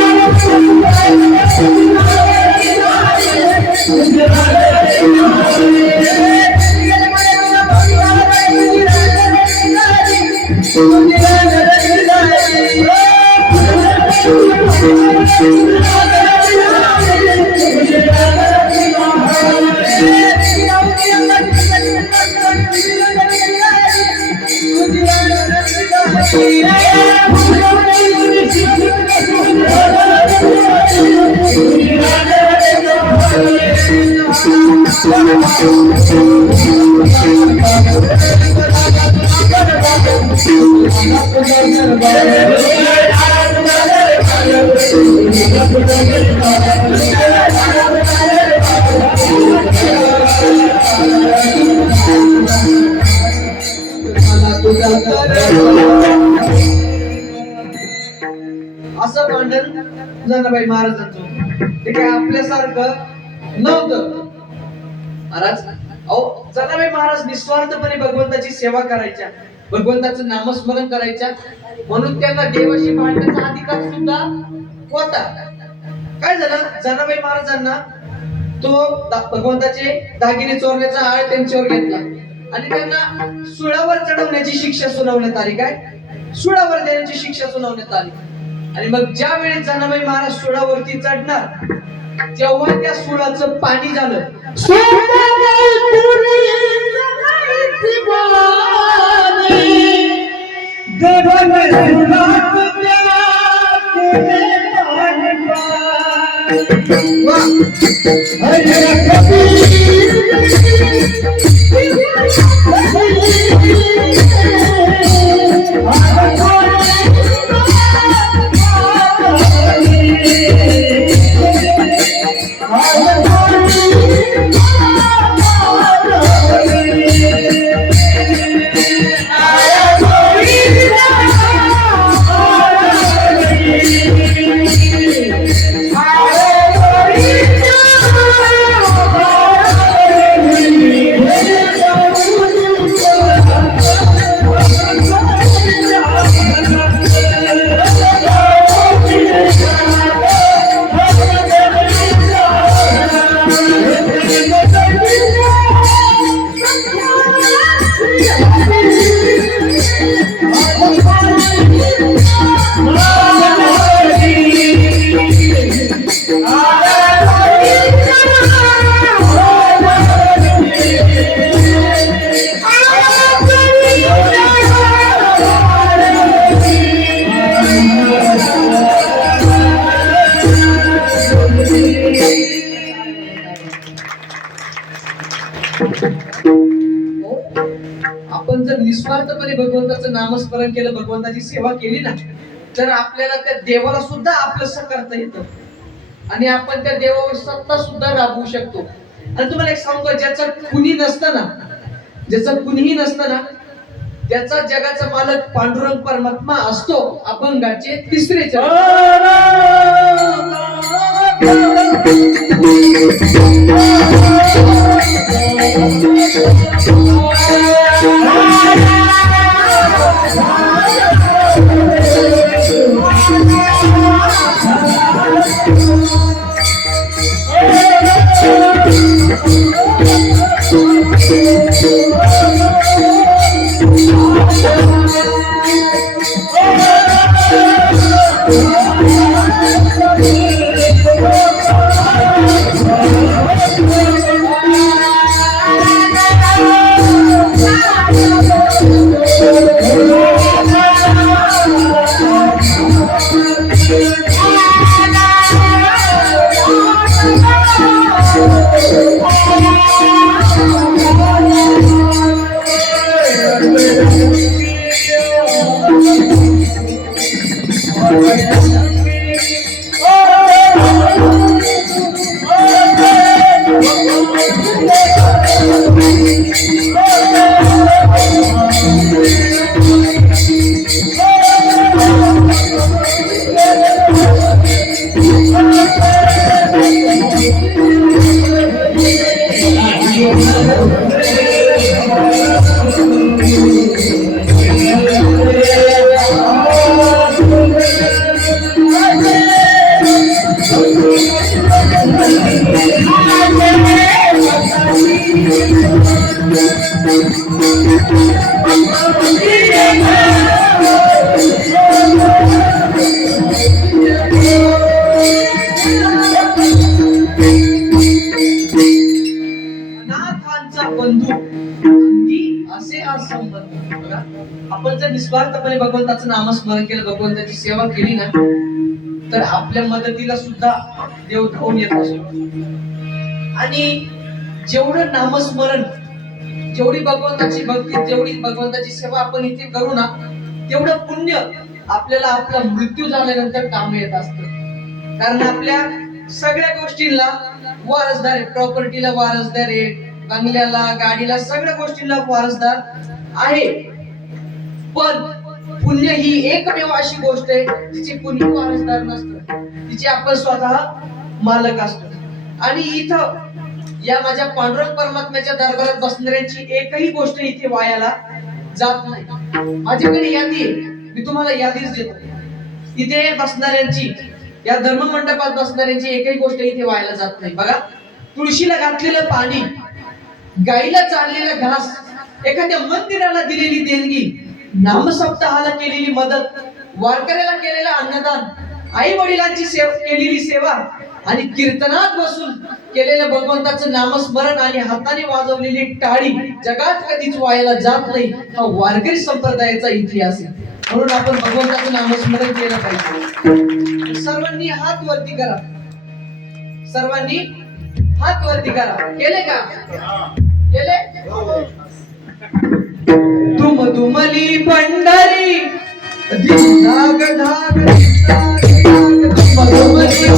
धुंद झाला तुझा असं भांडण जनाबाई महाराजांचं. ते काय आपल्यासारखं नव्हतं महाराज. अहो, जनाबाई महाराज निस्वार्थपणे भगवंताची सेवा करायच्या, भगवंताचं नामस्मरण करायच्या, म्हणून त्यांना देवाशी भांडण्याचा अधिकार सुद्धा होता. काय झालं, जनाबाई महाराजांना तो भगवंताचे दागिने चोरण्याचा आळ त्यांच्यावर घेतला आणि त्यांना सुळावर चढवण्याची शिक्षा सुनावण्यात आली. काय? सुळावर देण्याची शिक्षा सुनावण्यात आली. आणि मग ज्या वेळी जनाबाई महाराज सुळावरती चढणार जेव्हा त्या सुळाचं पाणी झालं, आपण जर निस्वार्थपणे भगवंताचं नामस्मरण केलं, भगवंताची सेवा केली ना, तर आपल्याला त्या देवाला सुद्धा आपलंसं करता येतं आणि आपण त्या देवावर सत्ता सुद्धा राबवू शकतो. आणि तुम्हाला एक सांगतो, ज्याचं कुणी नसतं ना, ज्याचं कुणीही नसतं ना, त्याचा जगाचा मालक पांडुरंग परमात्मा असतो. अभंगाचे तिसरे आपण जर निस्वार्थपणे भगवंताचं नामस्मरण केलं, भगवंताची सेवा केली ना, तर आपल्या मदतीला सुद्धा देव धावून येत असतो. आणि जेवढं नामस्मरण, जेवढी भगवंताची भक्ती, जेवढी भगवंताची सेवा आपण इथे करू ना, तेवढं पुण्य आपल्याला आपला मृत्यू झाल्यानंतर काम येत असतं. कारण आपल्या सगळ्या गोष्टींना वारसदार आहे, प्रॉपर्टीला वारसदार आहे, बंगल्याला, गाडीला, सगळ्या गोष्टींना वारसदार आहे. पण पुण्य ही एकमेव अशी गोष्ट आहे जिची कुणी वारसदार नसतं, तिची आपण स्वतः मालक असतो. आणि इथं या माझ्या पांडुरंग परमात्म्याच्या दरबारात बसणाऱ्यांची एकही गोष्ट इथे वायाला जात नाही. माझ्याकडे यादी आहे, मी तुम्हाला यादीच देतो. इथे बसणाऱ्यांची, या धर्ममंडपात बसणाऱ्यांची एकही गोष्ट इथे वायाला जात नाही. बघा, तुळशीला घातलेलं पाणी, गाईला चाललेला घास, एखाद्या मंदिराला दिलेली देणगी, नामसप्ताहाला केलेली मदत, वारकऱ्याला केलेलं अन्नदान, आई वडिलांची केलेली सेवा, आणि कीर्तनात बसून केलेलं भगवंताचं नामस्मरण आणि हाताने वाजवलेली टाळी जगात कधीच वायाला जात नाही, हा वारकरी संप्रदायाचा इतिहास आहे. म्हणून आपण भगवंताचं नामस्मरण केलं पाहिजे. सर्वांनी हात वरती करा, सर्वांनी हात वरती करा. केले का? केले? तुम तुमली पंढरी धाग धाग धाग धाग तुम तुमली